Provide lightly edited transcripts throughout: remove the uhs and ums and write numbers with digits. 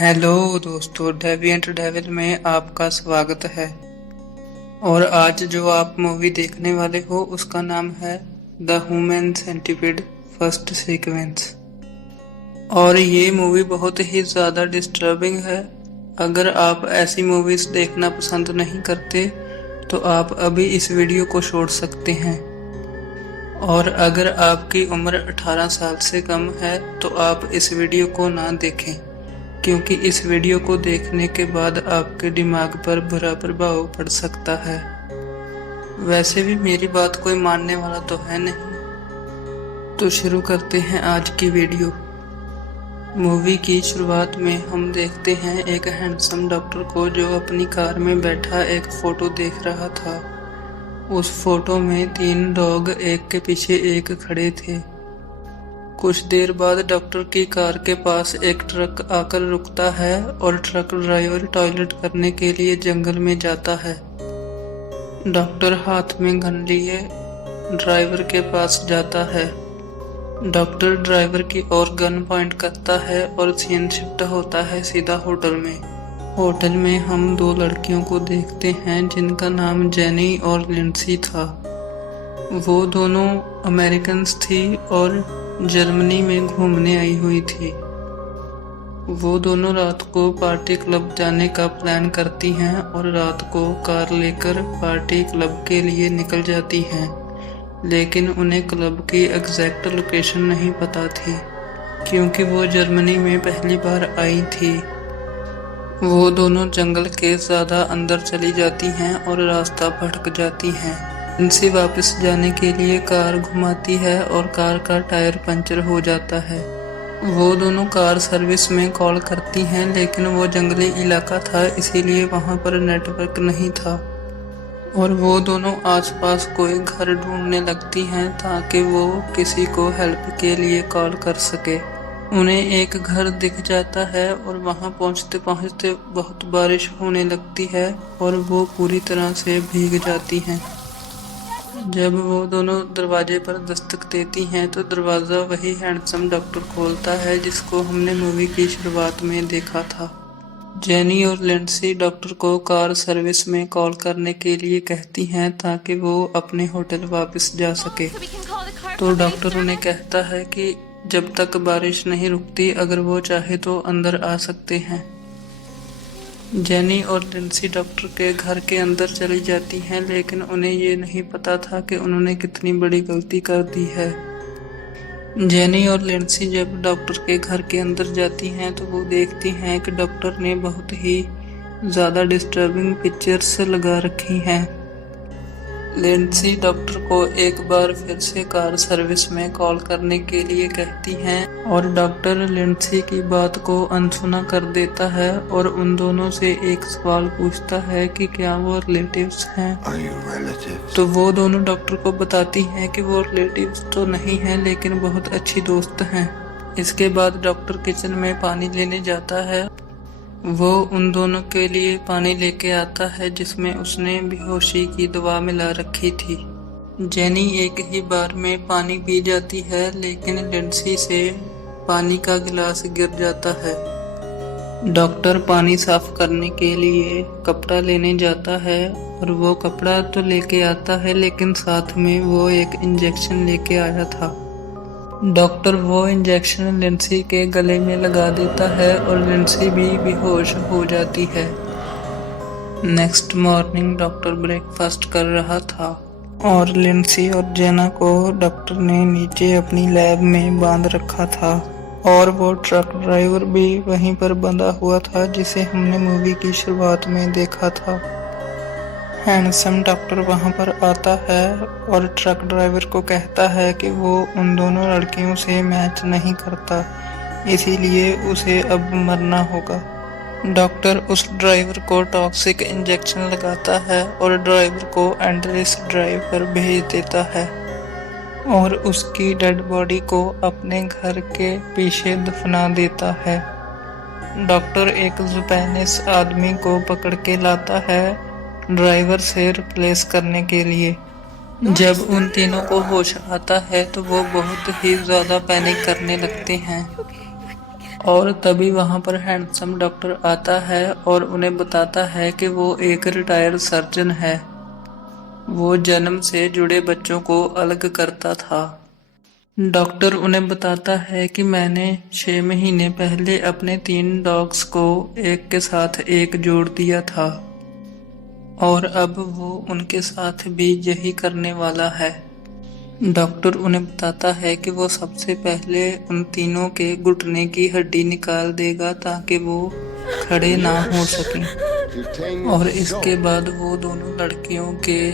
Hello दोस्तों, deviant devil में आपका स्वागत है। और आज जो आप मूवी देखने वाले हो उसका नाम है the human centipede first sequence. और ये मूवी बहुत ही ज़्यादा डिस्टर्बिंग है। अगर आप ऐसी मूवीज देखना पसंद नहीं करते तो आप अभी इस वीडियो को छोड़ सकते हैं। और अगर आपकी उम्र 18 साल से कम है तो आप इस वीडियो को ना देखें, क्योंकि इस वीडियो को देखने के बाद आपके दिमाग पर बुरा प्रभाव पड़ सकता है। वैसे भी मेरी बात कोई मानने वाला तो है नहीं। तो शुरू करते हैं आज की वीडियो। मूवी की शुरुआत में हम देखते हैं एक हैंडसम डॉक्टर को जो अपनी कार में बैठा एक फोटो देख रहा था। उस फोटो में 3 लोग एक के पीछे एक खड़े थे। कुछ देर बाद डॉक्टर की कार के पास एक ट्रक आकर रुकता है और ट्रक ड्राइवर टॉयलेट करने के लिए जंगल में जाता है। डॉक्टर हाथ में गन लिए ड्राइवर के पास जाता है। डॉक्टर ड्राइवर की ओर गन पॉइंट करता है और सीन शिफ्ट होता है सीधा होटल में। होटल में हम 2 लड़कियों को देखते हैं जिनका नाम जेनी और लिंडसी था। वो दोनों अमेरिकन्स थी और जर्मनी में घूमने आई हुई थी। वो दोनों रात को पार्टी क्लब जाने का प्लान करती हैं और रात को कार लेकर पार्टी क्लब के लिए निकल जाती हैं, लेकिन उन्हें क्लब की एग्जैक्ट लोकेशन नहीं पता थी, क्योंकि वो जर्मनी में पहली बार आई थी। वो दोनों जंगल के ज़्यादा अंदर चली जाती हैं और रास्ता भटक जाती हैं। इनसे वापस जाने के लिए कार घुमाती है और कार का टायर पंचर हो जाता है। वो दोनों कार सर्विस में कॉल करती हैं, लेकिन वो जंगली इलाका था इसीलिए वहाँ पर नेटवर्क नहीं था। और वो दोनों आसपास कोई घर ढूंढने लगती हैं ताकि वो किसी को हेल्प के लिए कॉल कर सके। उन्हें एक घर दिख जाता है और वहाँ पहुँचते पहुँचते बहुत बारिश होने लगती है और वो पूरी तरह से भीग जाती हैं। जब वो दोनों दरवाजे पर दस्तक देती हैं तो दरवाज़ा वही हैंडसम डॉक्टर खोलता है जिसको हमने मूवी की शुरुआत में देखा था। जेनी और लिंडसी डॉक्टर को कार सर्विस में कॉल करने के लिए कहती हैं ताकि वो अपने होटल वापस जा सके। तो डॉक्टर उन्हें कहता है कि जब तक बारिश नहीं रुकती अगर वो चाहे तो अंदर आ सकते हैं। जेनी और लिंडसी डॉक्टर के घर के अंदर चली जाती हैं, लेकिन उन्हें ये नहीं पता था कि उन्होंने कितनी बड़ी गलती कर दी है। जेनी और लिंडसी जब डॉक्टर के घर के अंदर जाती हैं तो वो देखती हैं कि डॉक्टर ने बहुत ही ज़्यादा डिस्टर्बिंग पिक्चर्स लगा रखी हैं। लिंडसी डॉक्टर को एक बार फिर से कार सर्विस में कॉल करने के लिए कहती हैं और डॉक्टर लिंडसी की बात को अनसुना कर देता है और उन दोनों से एक सवाल पूछता है कि क्या वो रिलेटिव्स हैं। तो वो दोनों डॉक्टर को बताती हैं कि वो रिलेटिव्स तो नहीं हैं लेकिन बहुत अच्छी दोस्त हैं। इसके बाद डॉक्टर किचन में पानी लेने जाता है। वो उन दोनों के लिए पानी लेके आता है जिसमें उसने बेहोशी की दवा मिला रखी थी। जेनी एक ही बार में पानी पी जाती है, लेकिन लिंडसी से पानी का गिलास गिर जाता है। डॉक्टर पानी साफ करने के लिए कपड़ा लेने जाता है और वो कपड़ा तो लेके आता है, लेकिन साथ में वो एक इंजेक्शन लेके आया था। डॉक्टर वो इंजेक्शन लिंडसी के गले में लगा देता है और लिंडसी भी बेहोश हो जाती है। नेक्स्ट मॉर्निंग डॉक्टर ब्रेकफास्ट कर रहा था और लिंडसी और जेना को डॉक्टर ने नीचे अपनी लैब में बांध रखा था और वो ट्रक ड्राइवर भी वहीं पर बंधा हुआ था जिसे हमने मूवी की शुरुआत में देखा था। हैंडसम डॉक्टर वहां पर आता है और ट्रक ड्राइवर को कहता है कि वो उन दोनों लड़कियों से मैच नहीं करता, इसीलिए उसे अब मरना होगा। डॉक्टर उस ड्राइवर को टॉक्सिक इंजेक्शन लगाता है और ड्राइवर को एंडलेस ड्राइव पर भेज देता है और उसकी डेड बॉडी को अपने घर के पीछे दफना देता है। डॉक्टर एक स्पेनिश आदमी को पकड़ के लाता है ड्राइवर से रिप्लेस करने के लिए। जब उन तीनों को होश आता है तो वो बहुत ही ज़्यादा पैनिक करने लगते हैं। और तभी वहां पर हैंडसम डॉक्टर आता है और उन्हें बताता है कि वो एक रिटायर्ड सर्जन है। वो जन्म से जुड़े बच्चों को अलग करता था। डॉक्टर उन्हें बताता है कि मैंने 6 महीने पहले अपने 3 डॉग्स को एक के साथ एक जोड़ दिया था और अब वो उनके साथ भी यही करने वाला है। डॉक्टर उन्हें बताता है कि वो सबसे पहले उन तीनों के घुटने की हड्डी निकाल देगा ताकि वो खड़े ना हो सकें और इसके बाद वो दोनों लड़कियों के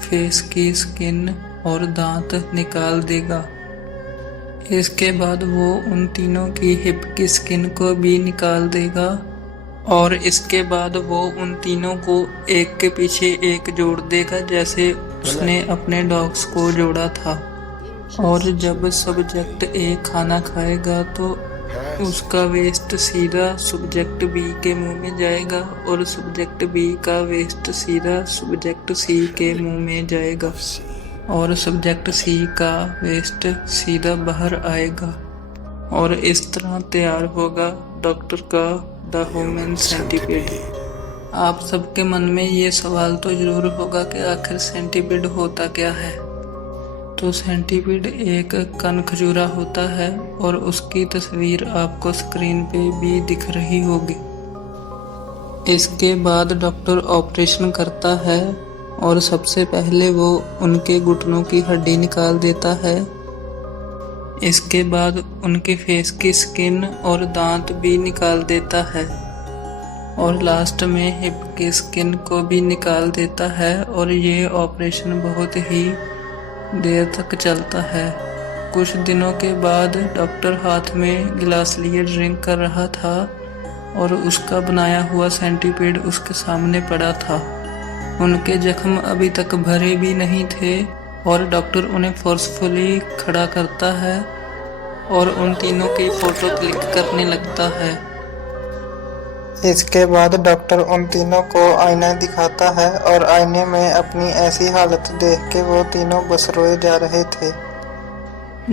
फेस की स्किन और दांत निकाल देगा। इसके बाद वो उन तीनों की हिप की स्किन को भी निकाल देगा और इसके बाद वो उन तीनों को एक के पीछे एक जोड़ देगा जैसे उसने अपने डॉग्स को जोड़ा था। और जब सब्जेक्ट ए खाना खाएगा तो उसका वेस्ट सीधा सब्जेक्ट बी के मुंह में जाएगा और सब्जेक्ट बी का वेस्ट सीधा सब्जेक्ट सी के मुंह में जाएगा और सब्जेक्ट सी का वेस्ट सीधा बाहर आएगा और इस तरह तैयार होगा डॉक्टर का द ह्यूमन सेंटीपीड। आप सबके मन में ये सवाल तो जरूर होगा कि आखिर सेंटीपीड होता क्या है। तो सेंटीपीड एक कनखजूरा होता है और उसकी तस्वीर आपको स्क्रीन पे भी दिख रही होगी। इसके बाद डॉक्टर ऑपरेशन करता है और सबसे पहले वो उनके घुटनों की हड्डी निकाल देता है। इसके बाद उनके फेस की स्किन और दांत भी निकाल देता है और लास्ट में हिप की स्किन को भी निकाल देता है और ये ऑपरेशन बहुत ही देर तक चलता है। कुछ दिनों के बाद डॉक्टर हाथ में गिलास लिए ड्रिंक कर रहा था और उसका बनाया हुआ सेंटीपीड उसके सामने पड़ा था। उनके जख्म अभी तक भरे भी नहीं थे और डॉक्टर उन्हें फोर्सफुली खड़ा करता है और उन तीनों की फोटो क्लिक करने लगता है। इसके बाद डॉक्टर उन तीनों को आईना दिखाता है और आईने में अपनी ऐसी हालत देख के वो तीनों बस रोए जा रहे थे।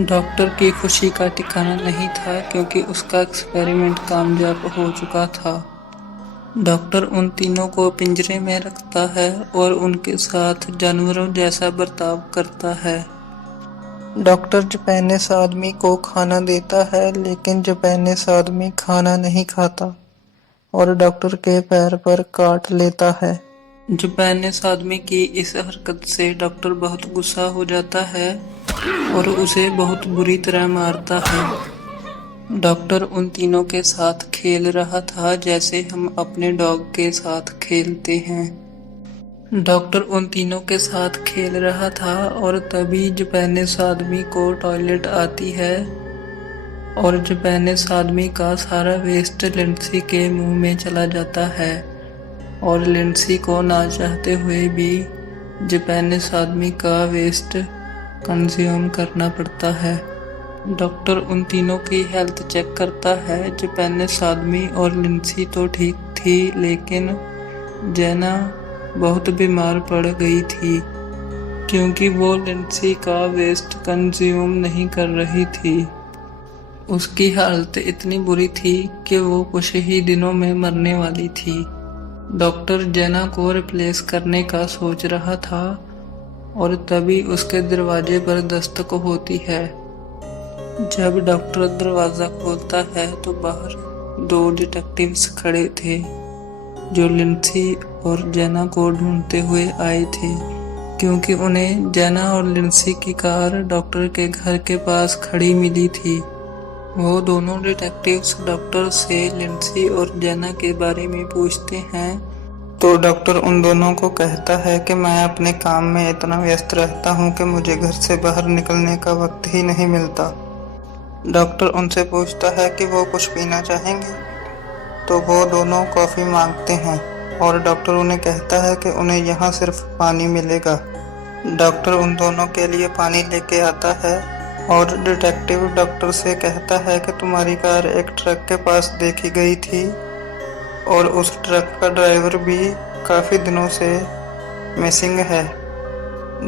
डॉक्टर की खुशी का ठिकाना नहीं था क्योंकि उसका एक्सपेरिमेंट कामयाब हो चुका था। डॉक्टर उन तीनों को पिंजरे में रखता है और उनके साथ जानवरों जैसा बर्ताव करता है। डॉक्टर जापानीज आदमी को खाना देता है लेकिन जापानीज आदमी खाना नहीं खाता और डॉक्टर के पैर पर काट लेता है। जापानीज आदमी की इस हरकत से डॉक्टर बहुत गुस्सा हो जाता है और उसे बहुत बुरी तरह मारता है। डॉक्टर उन तीनों के साथ खेल रहा था जैसे हम अपने डॉग के साथ खेलते हैं। डॉक्टर उन तीनों के साथ खेल रहा था और तभी जापानीज आदमी को टॉयलेट आती है और जापानीज आदमी का सारा वेस्ट लिंडसी के मुंह में चला जाता है और लिंडसी को ना चाहते हुए भी जापानीज आदमी का वेस्ट कंज्यूम करना पड़ता है। डॉक्टर उन तीनों की हेल्थ चेक करता है। जापानीज आदमी और लिंडसी तो ठीक थी लेकिन जेना बहुत बीमार पड़ गई थी क्योंकि वो लिंडसी का वेस्ट कंज्यूम नहीं कर रही थी। उसकी हालत इतनी बुरी थी कि वो कुछ ही दिनों में मरने वाली थी। डॉक्टर जेना को रिप्लेस करने का सोच रहा था और तभी उसके दरवाजे पर दस्तक होती है। जब डॉक्टर दरवाजा खोलता है तो बाहर 2 डिटेक्टिव्स खड़े थे जो लिंडसी और जेना को ढूंढते हुए आए थे क्योंकि उन्हें जेना और लिंडसी की कार डॉक्टर के घर के पास खड़ी मिली थी। वो दोनों डिटेक्टिव्स डॉक्टर से लिंडसी और जेना के बारे में पूछते हैं तो डॉक्टर उन दोनों को कहता है कि मैं अपने काम में इतना व्यस्त रहता हूँ कि मुझे घर से बाहर निकलने का वक्त ही नहीं मिलता। डॉक्टर उनसे पूछता है कि वो कुछ पीना चाहेंगे तो वो दोनों कॉफ़ी मांगते हैं और डॉक्टर उन्हें कहता है कि उन्हें यहाँ सिर्फ पानी मिलेगा। डॉक्टर उन दोनों के लिए पानी लेके आता है और डिटेक्टिव डॉक्टर से कहता है कि तुम्हारी कार एक ट्रक के पास देखी गई थी और उस ट्रक का ड्राइवर भी काफ़ी दिनों से मिसिंग है।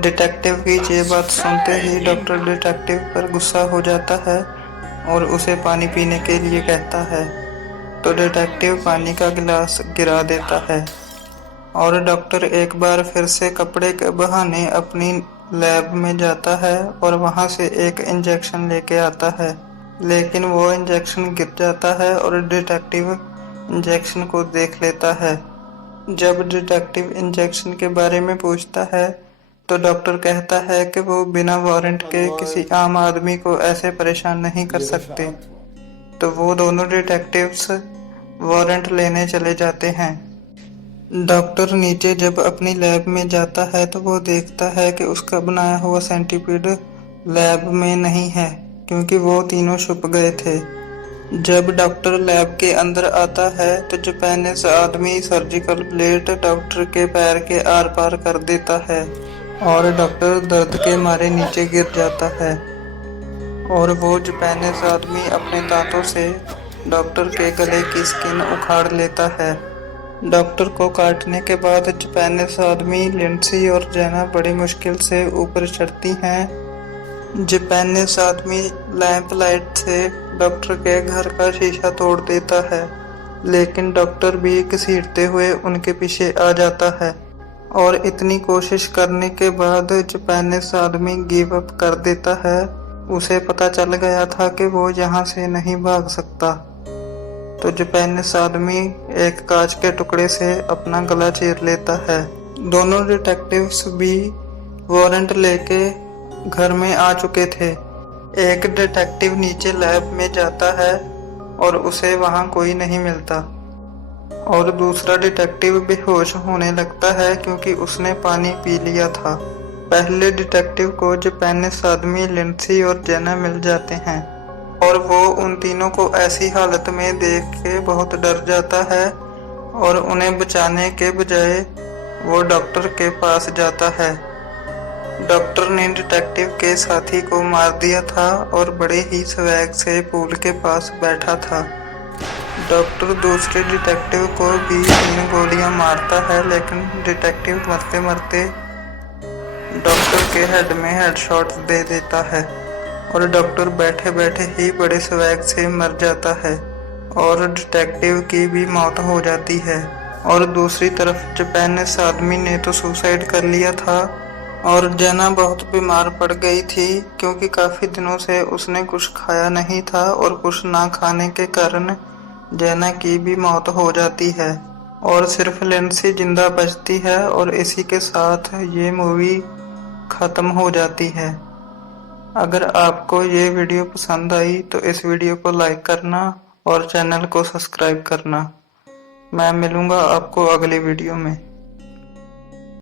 डिटेक्टिव की ये बात सुनते ही डॉक्टर डिटेक्टिव पर गुस्सा हो जाता है और उसे पानी पीने के लिए कहता है, तो डिटेक्टिव पानी का गिलास गिरा देता है और डॉक्टर एक बार फिर से कपड़े के बहाने अपनी लैब में जाता है और वहां से एक इंजेक्शन लेके आता है, लेकिन वो इंजेक्शन गिर जाता है और डिटेक्टिव इंजेक्शन को देख लेता है। जब डिटेक्टिव इंजेक्शन के बारे में पूछता है तो डॉक्टर कहता है कि वो बिना वारंट के किसी आम आदमी को ऐसे परेशान नहीं कर सकते। तो वो दोनों डिटेक्टिव्स वारंट लेने चले जाते हैं। डॉक्टर नीचे जब अपनी लैब में जाता है तो वो देखता है कि उसका बनाया हुआ सेंटीपीड लैब में नहीं है, क्योंकि वो तीनों छुप गए थे। जब डॉक्टर लैब के अंदर आता है तो जापानीज आदमी सर्जिकल ब्लेड डॉक्टर के पैर के आर पार कर देता है और डॉक्टर दर्द के मारे नीचे गिर जाता है और वो जापानीज आदमी अपने दांतों से डॉक्टर के गले की स्किन उखाड़ लेता है। डॉक्टर को काटने के बाद जापानीज आदमी लिंडसी और जेना बड़ी मुश्किल से ऊपर चढ़ती हैं। जापानीज आदमी लैंप लाइट से डॉक्टर के घर का शीशा तोड़ देता है, लेकिन डॉक्टर भी घसीटते हुए उनके पीछे आ जाता है और इतनी कोशिश करने के बाद जापानीज आदमी गिव अप कर देता है। उसे पता चल गया था कि वो यहाँ से नहीं भाग सकता। तो जापानीज आदमी एक कांच के टुकड़े से अपना गला चीर लेता है। दोनों डिटेक्टिव्स भी वारंट लेके घर में आ चुके थे। एक डिटेक्टिव नीचे लैब में जाता है और उसे वहां कोई नहीं मिलता और दूसरा डिटेक्टिव बेहोश होने लगता है क्योंकि उसने पानी पी लिया था। पहले डिटेक्टिव को जापानीज आदमी लिंडसी और जेना मिल जाते हैं और वो उन तीनों को ऐसी हालत में देख के बहुत डर जाता है और उन्हें बचाने के बजाय वो डॉक्टर के पास जाता है। डॉक्टर ने डिटेक्टिव के साथी को मार दिया था और बड़े ही स्वैग से पूल के पास बैठा था। डॉक्टर दूसरे डिटेक्टिव को भी 3 गोलियां मारता है, लेकिन डिटेक्टिव मरते मरते डॉक्टर के हेड में हेडशॉट दे देता है और डॉक्टर बैठे बैठे ही बड़े स्वैग से मर जाता है और डिटेक्टिव की भी मौत हो जाती है। और दूसरी तरफ जापानीज आदमी ने तो सुसाइड कर लिया था और जेना बहुत बीमार पड़ गई थी क्योंकि काफी दिनों से उसने कुछ खाया नहीं था और कुछ ना खाने के कारण जेना की भी मौत हो जाती है और सिर्फ लिंडसी जिंदा बचती है और इसी के साथ ये मूवी खत्म हो जाती है। अगर आपको ये वीडियो पसंद आई तो इस वीडियो को लाइक करना और चैनल को सब्सक्राइब करना। मैं मिलूंगा आपको अगली वीडियो में।